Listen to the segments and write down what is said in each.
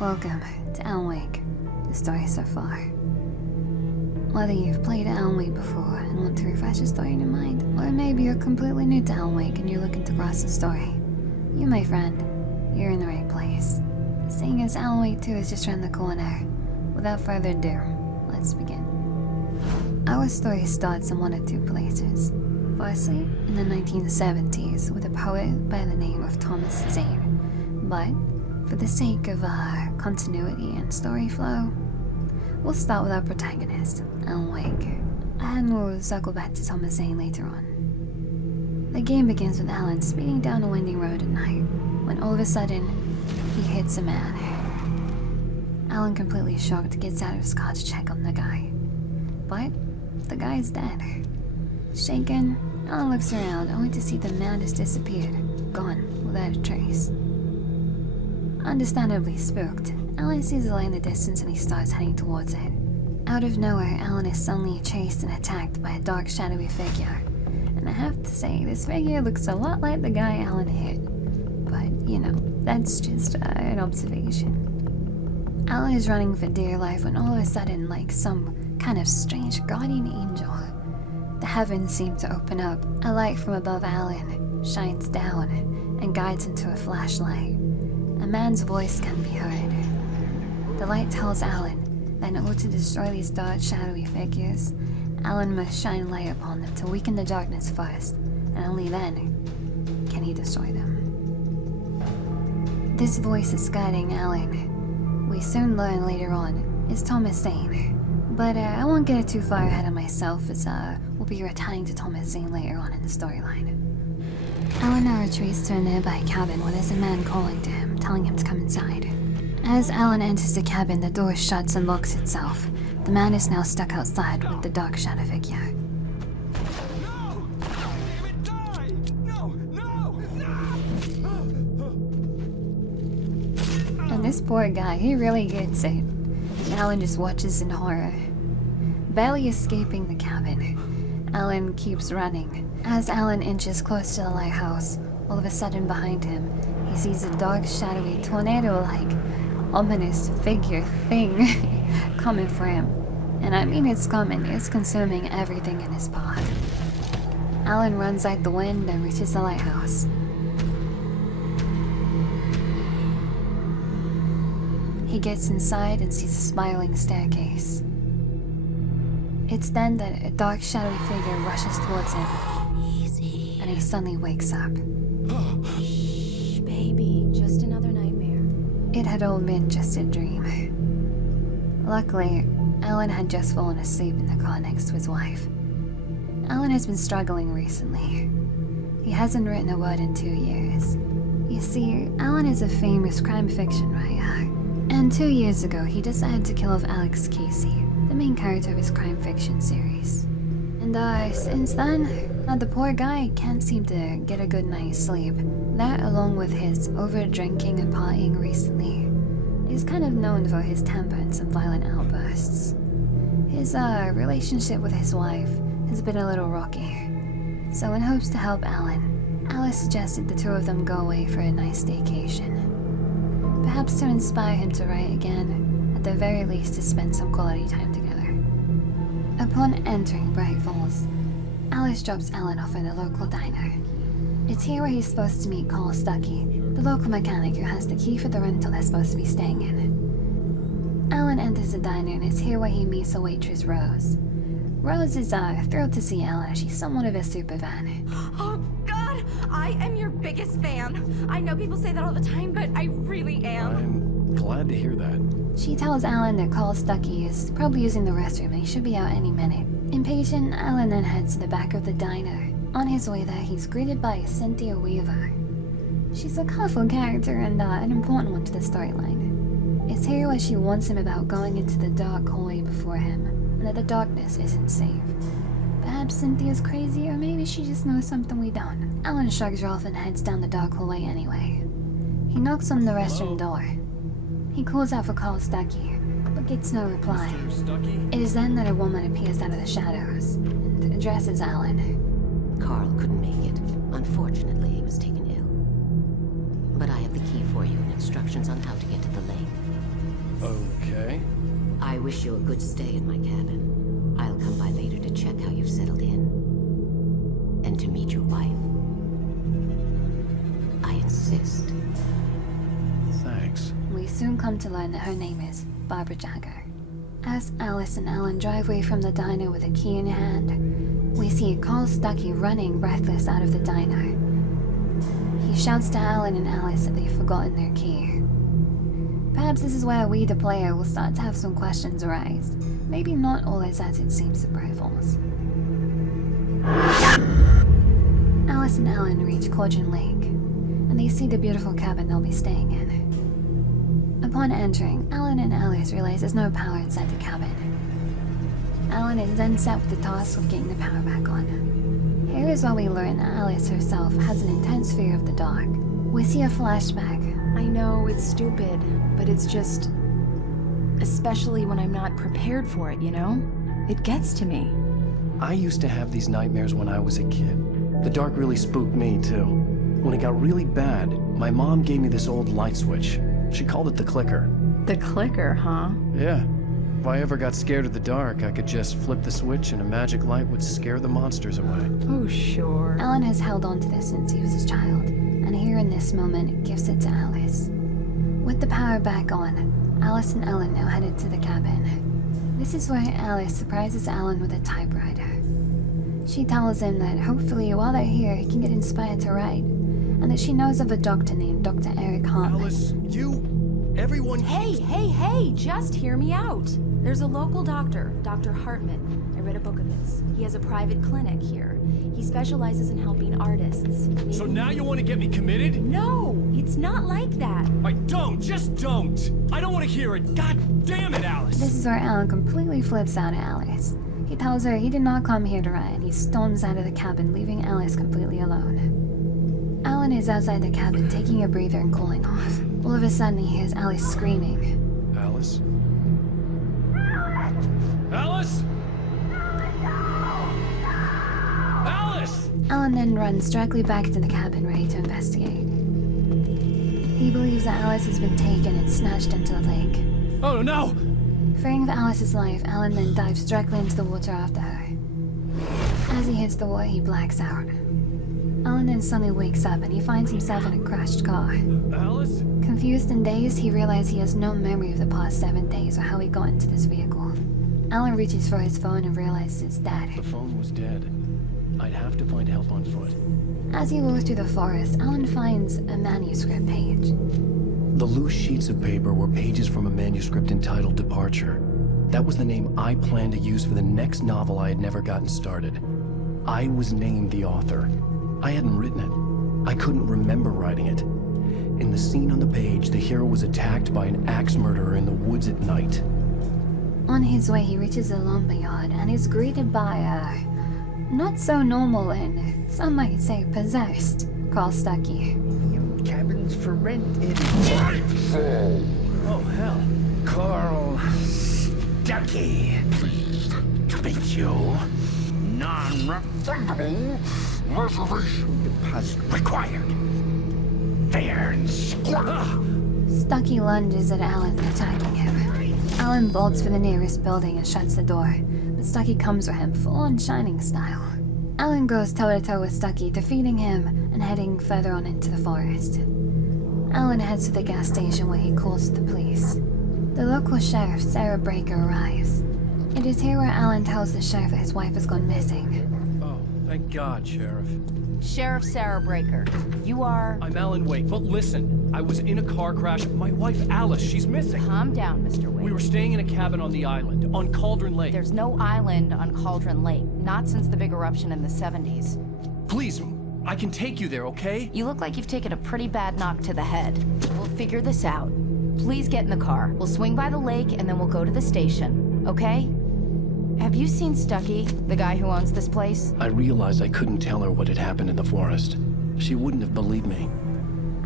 Welcome to Alan Wake, the story so far. Whether you've played Alan Wake before and want to refresh the story in your mind, or maybe you're completely new to Alan Wake and you're looking to cross the story, you, my friend, you're in the right place. Seeing as Alan Wake 2 is just around the corner, without further ado, let's begin. Our story starts in one of two places. Firstly, in the 1970s with a poet by the name of Thomas Zane. But, for the sake of continuity and story flow, we'll start with our protagonist, Alan Wake, and we'll circle back to Thomas Zane later on. The game begins with Alan speeding down a winding road at night, when all of a sudden, he hits a man. Alan, completely shocked, gets out of his car to check on the guy. But, the guy's dead. Shaken, Alan looks around only to see the man has disappeared, gone without a trace. Understandably spooked, Alan sees a light in the distance and he starts heading towards it. Out of nowhere, Alan is suddenly chased and attacked by a dark, shadowy figure. And I have to say, this figure looks a lot like the guy Alan hit. But, you know, that's just an observation. Alan is running for dear life when all of a sudden, like some kind of strange guardian angel, the heavens seem to open up. A light from above Alan shines down and guides him to a flashlight. A man's voice can be heard. The light tells Alan that in order to destroy these dark, shadowy figures, Alan must shine light upon them to weaken the darkness first, and only then can he destroy them. This voice is guiding Alan. We soon learn later on is Thomas Zane. But I won't get too far ahead of myself as we'll be returning to Thomas Zane later on in the storyline. Alan now retreats to a nearby cabin where there's a man calling to him, telling him to come inside. As Alan enters the cabin, the door shuts and locks itself. The man is now stuck outside with the dark shadow figure. No! Damn it, die! No! And this poor guy, he really gets it. Alan just watches in horror. Barely escaping the cabin, Alan keeps running. As Alan inches close to the lighthouse, all of a sudden behind him, he sees a dark, shadowy, tornado-like, ominous figure thing coming for him. And I mean it's coming, it's consuming everything in his path. Alan runs out the wind and reaches the lighthouse. He gets inside and sees a spiraling staircase. It's then that a dark, shadowy figure rushes towards him, and he suddenly wakes up. Shh, baby, just another nightmare. It had all been just a dream. Luckily, Alan had just fallen asleep in the car next to his wife. Alan has been struggling recently. He hasn't written a word in 2 years. You see, Alan is a famous crime fiction writer. And 2 years ago, he decided to kill off Alex Casey, the main character of his crime fiction series. And since then, the poor guy can't seem to get a good night's sleep. That, along with his over-drinking and partying recently, is kind of known for his temper and some violent outbursts. His relationship with his wife has been a little rocky. So in hopes to help Alan, Alice suggested the two of them go away for a nice staycation. Perhaps to inspire him to write again, at the very least to spend some quality time together. Upon entering Bright Falls, Alice drops Alan off at a local diner. It's here where he's supposed to meet Carl Stuckey, the local mechanic who has the key for the rental they're supposed to be staying in. Alan enters the diner and it's here where he meets the waitress Rose. Rose is thrilled to see Alan as she's somewhat of a super fan. Oh, God! I am your biggest fan. I know people say that all the time, but I really am. I'm glad to hear that. She tells Alan that Carl Stuckey is probably using the restroom and he should be out any minute. Impatient, Alan then heads to the back of the diner. On his way there, he's greeted by Cynthia Weaver. She's a colorful character and an important one to the storyline. It's here where she warns him about going into the dark hallway before him, and that the darkness isn't safe. Perhaps Cynthia's crazy, or maybe she just knows something we don't. Alan shrugs her off and heads down the dark hallway anyway. He knocks on the restroom door. He calls out for Carl Stuckey, but gets no reply. Mr. Stuckey? It is then that a woman appears out of the shadows and addresses Alan. Carl couldn't make it. Unfortunately, he was taken ill. But I have the key for you and instructions on how to get to the lake. Okay. I wish you a good stay in my cabin. I'll come by later to check how you've settled in. And to meet your wife. I insist. Thanks. We soon come to learn that her name is Barbara Jagger. As Alice and Alan drive away from the diner with a key in hand, we see Carl Stuckey running breathless out of the diner. He shouts to Alan and Alice that they've forgotten their key. Perhaps this is where we, the player, will start to have some questions arise. Maybe not all is as it seems to rivals. Alice and Alan reach Cauldron Lake, and they see the beautiful cabin they'll be staying in. Upon entering, Alan and Alice realize there's no power inside the cabin. Alan is then set with the task of getting the power back on. Here is where we learn that Alice herself has an intense fear of the dark. We see a flashback. I know it's stupid, but it's just... especially when I'm not prepared for it, you know? It gets to me. I used to have these nightmares when I was a kid. The dark really spooked me, too. When it got really bad, my mom gave me this old light switch. She called it the clicker. The clicker, huh? Yeah. If I ever got scared of the dark, I could just flip the switch and a magic light would scare the monsters away. Oh, sure. Alan has held on to this since he was a child, and here in this moment gives it to Alice. With the power back on, Alice and Alan now headed to the cabin. This is where Alice surprises Alan with a typewriter. She tells him that hopefully while they're here he can get inspired to write, and that she knows of a doctor named Dr. Eric Hartman. Alice, everyone... Hey, just hear me out. There's a local doctor, Dr. Hartman. I read a book of his. He has a private clinic here. He specializes in helping artists. So now you want to get me committed? No, it's not like that. Just don't! I don't want to hear it! God damn it, Alice! This is where Alan completely flips out at Alice. He tells her he did not come here to write, and he storms out of the cabin, leaving Alice completely alone. Alan is outside the cabin, taking a breather and cooling off. All of a sudden, he hears Alice screaming. Alice? Alice? Alice! Alan then runs directly back to the cabin, ready to investigate. He believes that Alice has been taken and snatched into the lake. Oh no! Fearing for Alice's life, Alan then dives directly into the water after her. As he hits the water, he blacks out. Alan then suddenly wakes up and he finds himself in a crashed car. Alice? Confused and dazed, he realizes he has no memory of the past 7 days or how he got into this vehicle. Alan reaches for his phone and realizes it's dead. The phone was dead. I'd have to find help on foot. As he walks through the forest, Alan finds a manuscript page. The loose sheets of paper were pages from a manuscript entitled Departure. That was the name I planned to use for the next novel I had never gotten started. I was named the author. I hadn't written it. I couldn't remember writing it. In the scene on the page, the hero was attacked by an axe murderer in the woods at night. On his way, he reaches a lumber yard and is greeted by a not so normal and some might say possessed Carl Stuckey. New cabins for rent in Nightfall. Oh, hell. Carl Stuckey. Pleased to meet you. Non-refundable reservation deposit required. Fair and square. Stuckey lunges at Alan, attacking him. Alan bolts for the nearest building and shuts the door, but Stuckey comes for him full-on Shining style. Alan goes toe-to-toe with Stuckey, defeating him and heading further on into the forest. Alan heads to the gas station where he calls the police. The local sheriff, Sarah Breaker, arrives. It is here where Alan tells the sheriff that his wife has gone missing. Oh, thank God, Sheriff. Sheriff Sarah Breaker, you are... I'm Alan Wake, but listen, I was in a car crash. My wife, Alice, she's missing. Calm down, Mr. Wake. We were staying in a cabin on the island, on Cauldron Lake. There's no island on Cauldron Lake, not since the big eruption in the 70s. Please, I can take you there, okay? You look like you've taken a pretty bad knock to the head. We'll figure this out. Please get in the car. We'll swing by the lake and then we'll go to the station, okay? Have you seen Stuckey, the guy who owns this place? I realized I couldn't tell her what had happened in the forest. She wouldn't have believed me.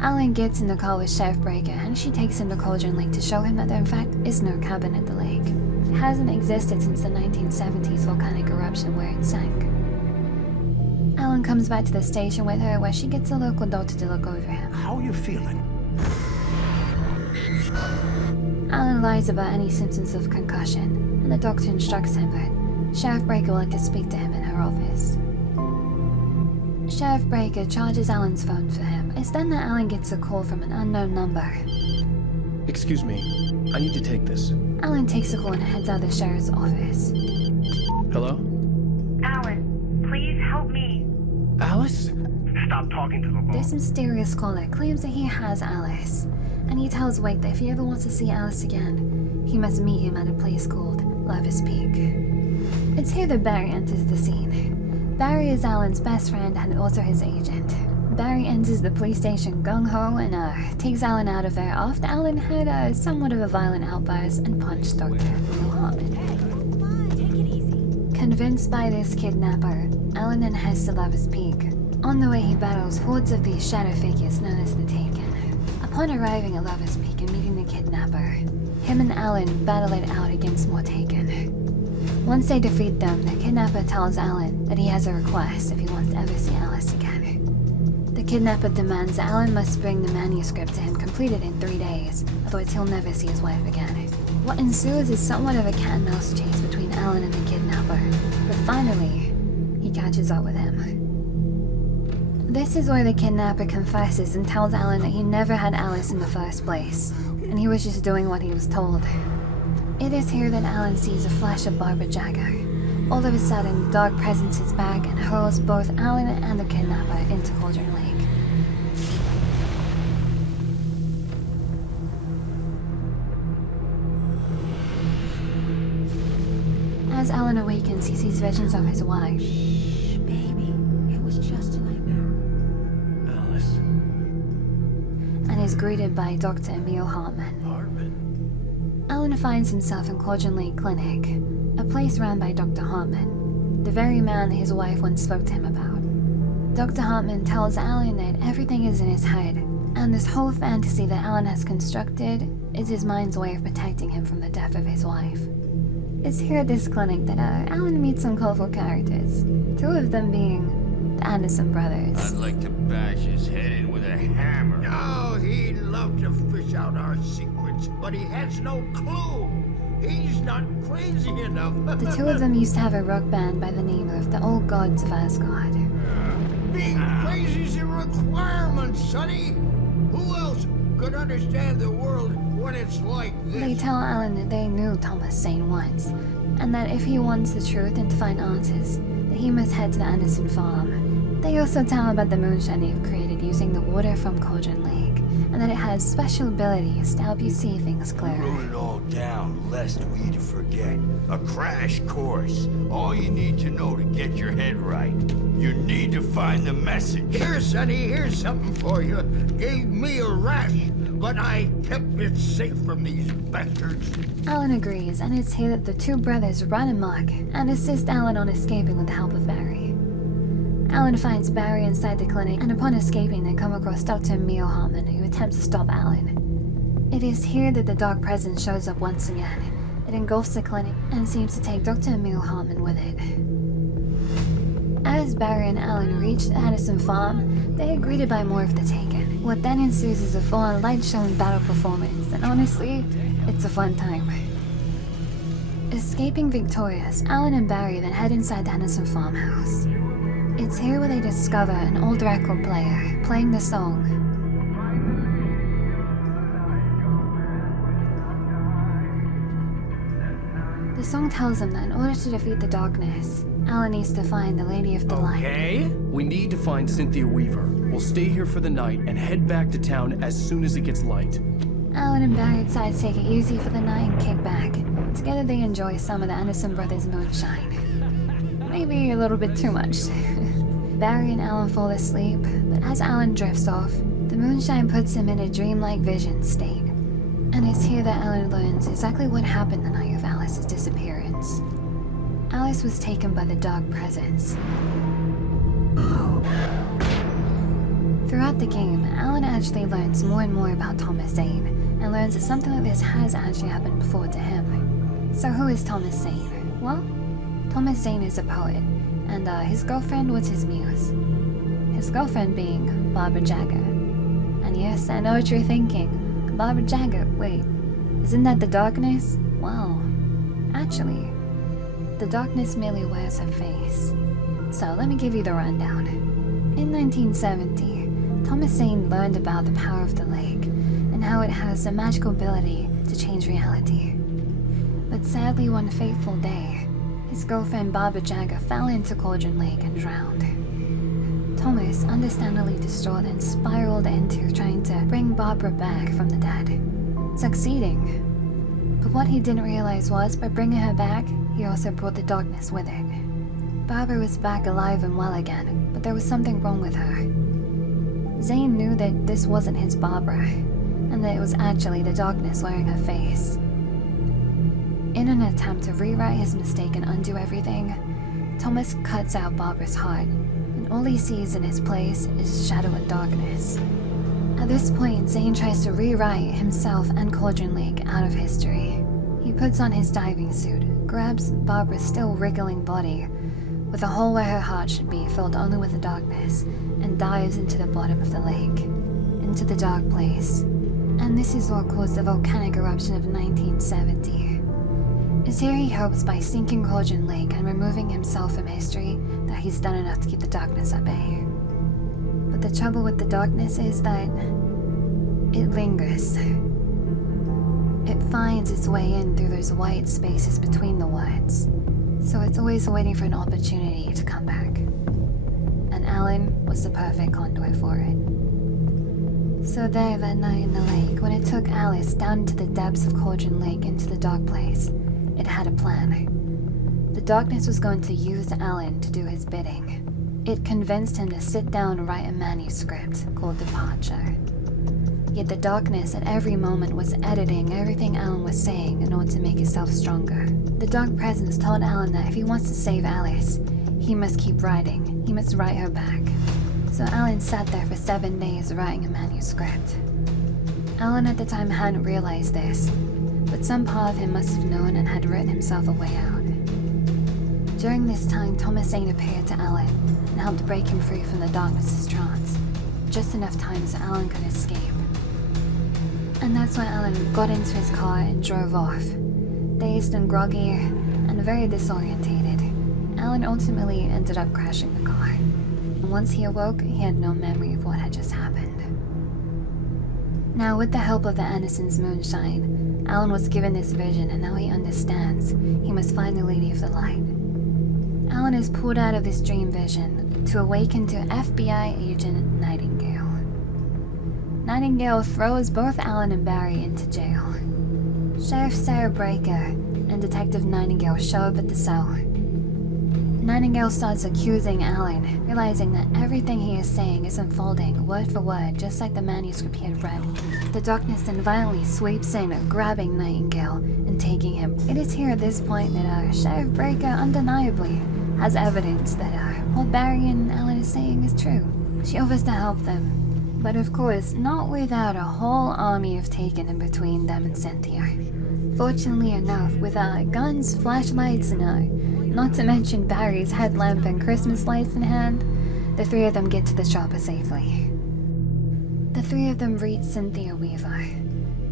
Alan gets in the car with Sheriff Breaker and she takes him to Cauldron Lake to show him that there in fact is no cabin at the lake. It hasn't existed since the 1970s volcanic eruption where it sank. Alan comes back to the station with her where she gets a local doctor to look over him. How you feeling? Alan lies about any symptoms of concussion, and the doctor instructs him that Sheriff Breaker will like to speak to him in her office. Sheriff Breaker charges Alan's phone for him. It's then that Alan gets a call from an unknown number. Excuse me, I need to take this. Alan takes the call and heads out of the sheriff's office. Hello? Alan, please help me. Alice? Stop talking to the phone. This mysterious caller claims that he has Alice, and he tells Wake that if he ever wants to see Alice again, he must meet him at a place called Lover's Peak. It's here that Barry enters the scene. Barry is Alan's best friend and also his agent. Barry enters the police station gung-ho and takes Alan out of there after Alan had somewhat of a violent outburst and punched Dr. Neil Hartman. Convinced by this kidnapper, Alan then heads to Lover's Peak. On the way, he battles hordes of these shadow figures known as the Taken. Upon arriving at Lover's Peak and meeting the kidnapper, him and Alan battle it out against more Taken. Once they defeat them, the kidnapper tells Alan that he has a request if he wants to ever see Alice again. The kidnapper demands that Alan must bring the manuscript to him completed in 3 days, otherwise he'll never see his wife again. What ensues is somewhat of a cat and mouse chase between Alan and the kidnapper, but finally, he catches up with him. This is where the kidnapper confesses and tells Alan that he never had Alice in the first place, and he was just doing what he was told. It is here that Alan sees a flash of Barbara Jagger. All of a sudden, the dark presence is back and hurls both Alan and the kidnapper into Cauldron Lake. As Alan awakens, he sees visions of his wife. Shh, baby. It was just a nightmare. Alice. And is greeted by Dr. Emil Hartman. Alan finds himself in Cauldron Lake Clinic, a place run by Dr. Hartman, the very man his wife once spoke to him about. Dr. Hartman tells Alan that everything is in his head, and this whole fantasy that Alan has constructed is his mind's way of protecting him from the death of his wife. It's here at this clinic that Alan meets some colorful characters, 2 of them being the Anderson brothers. I'd like to bash his head in with a hammer. Oh, he'd love to fish out our secrets, but he has no clue. He's not crazy enough. The 2 of them used to have a rock band by the name of the Old Gods of Asgard. Being crazy's a requirement, sonny. Who else could understand the world when it's like this? They tell Alan that they knew Thomas Zane once, and that if he wants the truth and to find answers, that he must head to the Anderson farm. They also tell him about the moonshine they've created using the water from Cauldron Lake, and that it has special abilities to help you see things I clearer. wrote it all down, lest we forget. A crash course. All you need to know to get your head right. You need to find the message. Here, sonny, here's something for you. Gave me a rash, but I kept it safe from these bastards. Alan agrees, and it's here that the 2 brothers run amok and assist Alan on escaping with the help of Barry. Alan finds Barry inside the clinic, and upon escaping, they come across Dr. Emil Hartman, who attempts to stop Alan. It is here that the dark presence shows up once again. It engulfs the clinic and seems to take Dr. Emil Hartman with it. As Barry and Alan reach the Anderson farm, they are greeted by more of the Taken. What then ensues is a full-on light-shown battle performance, and honestly, it's a fun time. Escaping victorious, Alan and Barry then head inside the Anderson farmhouse. It's here where they discover an old record player playing the song. The song tells them that in order to defeat the darkness, Alan needs to find the Lady of the Light. Okay. We need to find Cynthia Weaver. We'll stay here for the night and head back to town as soon as it gets light. Alan and Barry decide to take it easy for the night and kick back. Together they enjoy some of the Anderson brothers' moonshine. Maybe a little bit too much. Barry and Alan fall asleep, but as Alan drifts off, the moonshine puts him in a dreamlike vision state. And it's here that Alan learns exactly what happened the night of Alice's disappearance. Alice was taken by the dark presence. Throughout the game, Alan actually learns more and more about Thomas Zane, and learns that something like this has actually happened before to him. So who is Thomas Zane? Well, Thomas Zane is a poet, and his girlfriend was his muse. His girlfriend being Barbara Jagger. And yes, I know what you're thinking. Barbara Jagger, wait, Isn't that the darkness? Well, actually, the darkness merely wears her face. So let me give you the rundown. In 1970, Thomas Zane learned about the power of the lake and how it has a magical ability to change reality. But sadly, one fateful day, his girlfriend Barbara Jagger fell into Cauldron Lake and drowned. Thomas, understandably distraught, and spiraled into trying to bring Barbara back from the dead, succeeding. But what he didn't realize was, by bringing her back, he also brought the darkness with it. Barbara was back alive and well again, but there was something wrong with her. Zane knew that this wasn't his Barbara, and that it was actually the darkness wearing her face. In an attempt to rewrite his mistake and undo everything, Thomas cuts out Barbara's heart, and all he sees in his place is shadow and darkness. At this point, Zane tries to rewrite himself and Cauldron Lake out of history. He puts on his diving suit, grabs Barbara's still wriggling body, with a hole where her heart should be filled only with the darkness, and dives into the bottom of the lake, into the dark place. And this is what caused the volcanic eruption of 1970. It's here he hopes, by sinking Cauldron Lake and removing himself from history, that he's done enough to keep the darkness at bay. But the trouble with the darkness is that it lingers. It finds its way in through those white spaces between the words, so it's always waiting for an opportunity to come back. And Alan was the perfect conduit for it. So there that night in the lake, when it took Alice down into the depths of Cauldron Lake into the dark place, it had a plan. The darkness was going to use Alan to do his bidding. It convinced him to sit down and write a manuscript called Departure. Yet the darkness at every moment was editing everything Alan was saying in order to make itself stronger. The dark presence told Alan that if he wants to save Alice, he must keep writing. He must write her back. So Alan sat there for 7 days writing a manuscript. Alan at the time hadn't realized this, but some part of him must have known and had written himself a way out. During this time, Thomas Zane appeared to Alan and helped break him free from the darkness's trance, just enough time so Alan could escape. And that's when Alan got into his car and drove off. Dazed and groggy and very disorientated, Alan ultimately ended up crashing the car. And once he awoke, he had no memory of what had just happened. Now, with the help of the Anderson's moonshine, Alan was given this vision, and now he understands he must find the Lady of the Light. Alan is pulled out of this dream vision to awaken to FBI agent Nightingale. Nightingale throws both Alan and Barry into jail. Sheriff Sarah Breaker and Detective Nightingale show up at the cell. Nightingale starts accusing Alan, realizing that everything he is saying is unfolding word for word, just like the manuscript he had read. The darkness then violently sweeps in, grabbing Nightingale and taking him. It is here at this point that Sheriff Breaker undeniably has evidence that what Barry and Alan is saying is true. She offers to help them, but of course not without a whole army of Taken in between them and Cynthia. Fortunately enough, with guns, flashlights, and not to mention Barry's headlamp and Christmas lights in hand, the three of them get to the chopper safely. The three of them reach Cynthia Weaver,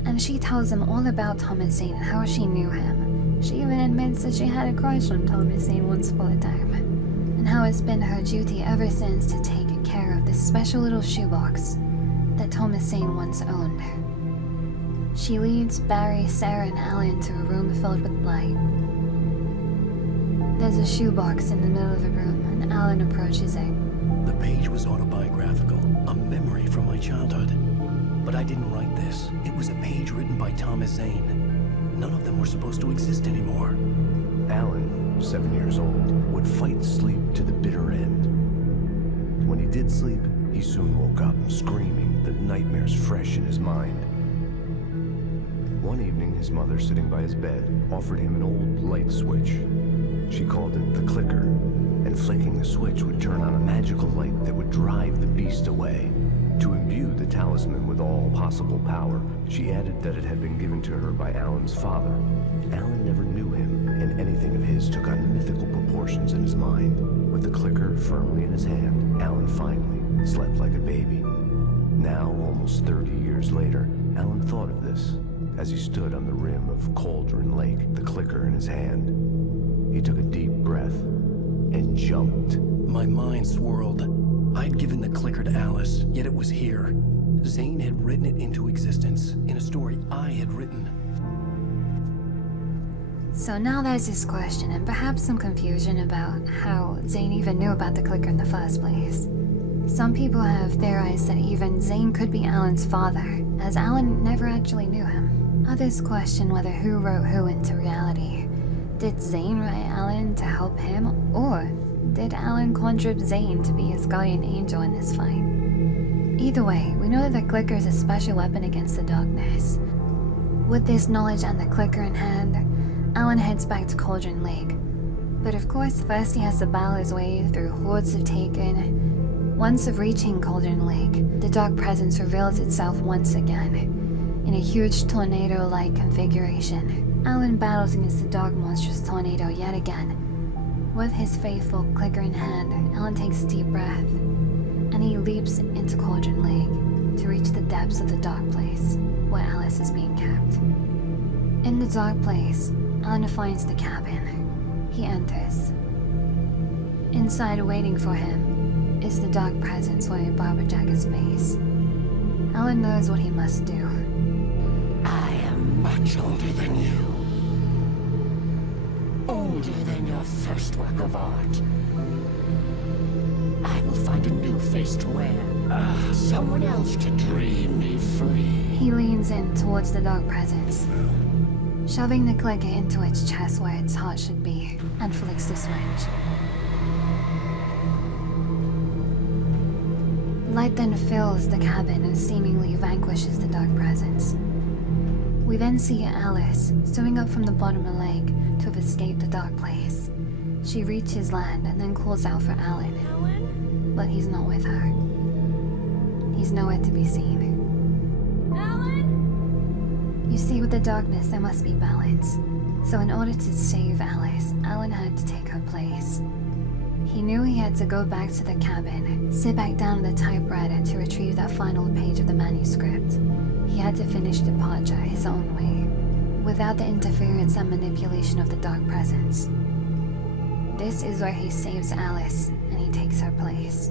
and she tells them all about Thomas Zane and how she knew him. She even admits that she had a crush on Thomas Zane once upon a time, and how it's been her duty ever since to take care of this special little shoebox that Thomas Zane once owned. She leads Barry, Sarah, and Alan to a room filled with light. There's a shoebox in the middle of the room, and Alan approaches it. The page was autobiographical, a memory from my childhood. But I didn't write this. It was a page written by Thomas Zane. None of them were supposed to exist anymore. Alan, 7 years old, would fight sleep to the bitter end. When he did sleep, he soon woke up screaming, the nightmares fresh in his mind. One evening, his mother, sitting by his bed, offered him an old light switch. She called it the clicker, and flicking the switch would turn on a magical light that would drive the beast away. To imbue the talisman with all possible power, she added that it had been given to her by Alan's father. Alan never knew him, and anything of his took on mythical proportions in his mind. With the clicker firmly in his hand, Alan finally slept like a baby. Now, almost 30 years later, Alan thought of this, As he stood on the rim of Cauldron Lake, the clicker in his hand, he took a deep breath and jumped. My mind swirled. I'd given the clicker to Alice, yet it was here. Zane had written it into existence in a story I had written. So now there's this question and perhaps some confusion about how Zane even knew about the clicker in the first place. Some people have theorized that even Zane could be Alan's father, as Alan never actually knew him. Others question whether who wrote who into reality. Did Zane write Alan to help him, or did Alan conjure up Zane to be his guardian angel in this fight? Either way, we know that the clicker is a special weapon against the darkness. With this knowledge and the clicker in hand, Alan heads back to Cauldron Lake. But of course, first he has to battle his way through hordes of Taken. Once of reaching Cauldron Lake, the dark presence reveals itself once again, in a huge tornado-like configuration. Alan battles against the dark monstrous tornado yet again. With his faithful clicker in hand, Alan takes a deep breath, and he leaps into Cauldron Lake to reach the depths of the dark place, where Alice is being kept. In the dark place, Alan finds the cabin. He enters. Inside, waiting for him, is the dark presence wearing Barbara Jagger's face. Alan knows what he must do. I am much older than you. Older than your first work of art. I will find a new face to wear. Someone else to dream me free. He leans in towards the dark presence, shoving the clicker into its chest where its heart should be, and flicks the switch. Light then fills the cabin and seemingly vanquishes the dark presence. We then see Alice swimming up from the bottom of the lake to have escaped the dark place. She reaches land and then calls out for Alan. Alan? But he's not with her. He's nowhere to be seen. Alan? You see, with the darkness there must be balance. So in order to save Alice, Alan had to take her place. He knew he had to go back to the cabin, sit back down on the typewriter to retrieve that final page of the manuscript. He had to finish Departure his own way, without the interference and manipulation of the dark presence. This is where he saves Alice, and he takes her place.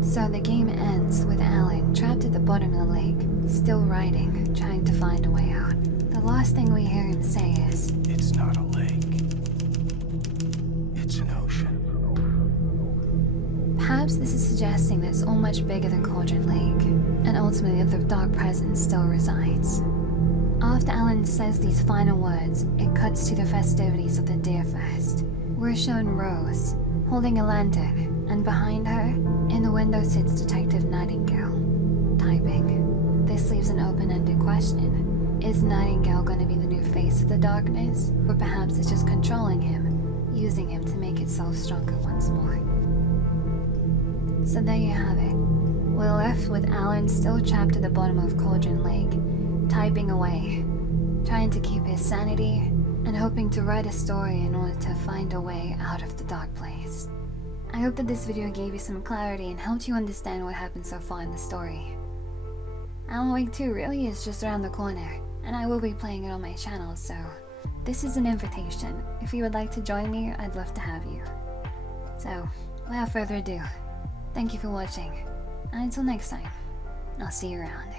So the game ends with Alan trapped at the bottom of the lake, still writing, trying to find a way out. The last thing we hear him say is, It's not a lake. It's an ocean. perhaps this is suggesting that it's all much bigger than Cauldron Lake, and ultimately that the dark presence still resides. After Alan says these final words, it cuts to the festivities of the Deer Fest. We're shown Rose, holding a lantern, and behind her, in the window sits Detective Nightingale, typing. This leaves an open-ended question. Is Nightingale going to be the new face of the darkness? Or perhaps it's just controlling him, using him to make itself stronger once more? So there you have it. We're left with Alan still trapped at the bottom of Cauldron Lake, typing away, trying to keep his sanity, and hoping to write a story in order to find a way out of the dark place. I hope that this video gave you some clarity and helped you understand what happened so far in the story. Alan Wake 2 really is just around the corner, and I will be playing it on my channel, so this is an invitation. If you would like to join me, I'd love to have you. So, without further ado, thank you for watching, and until next time, I'll see you around.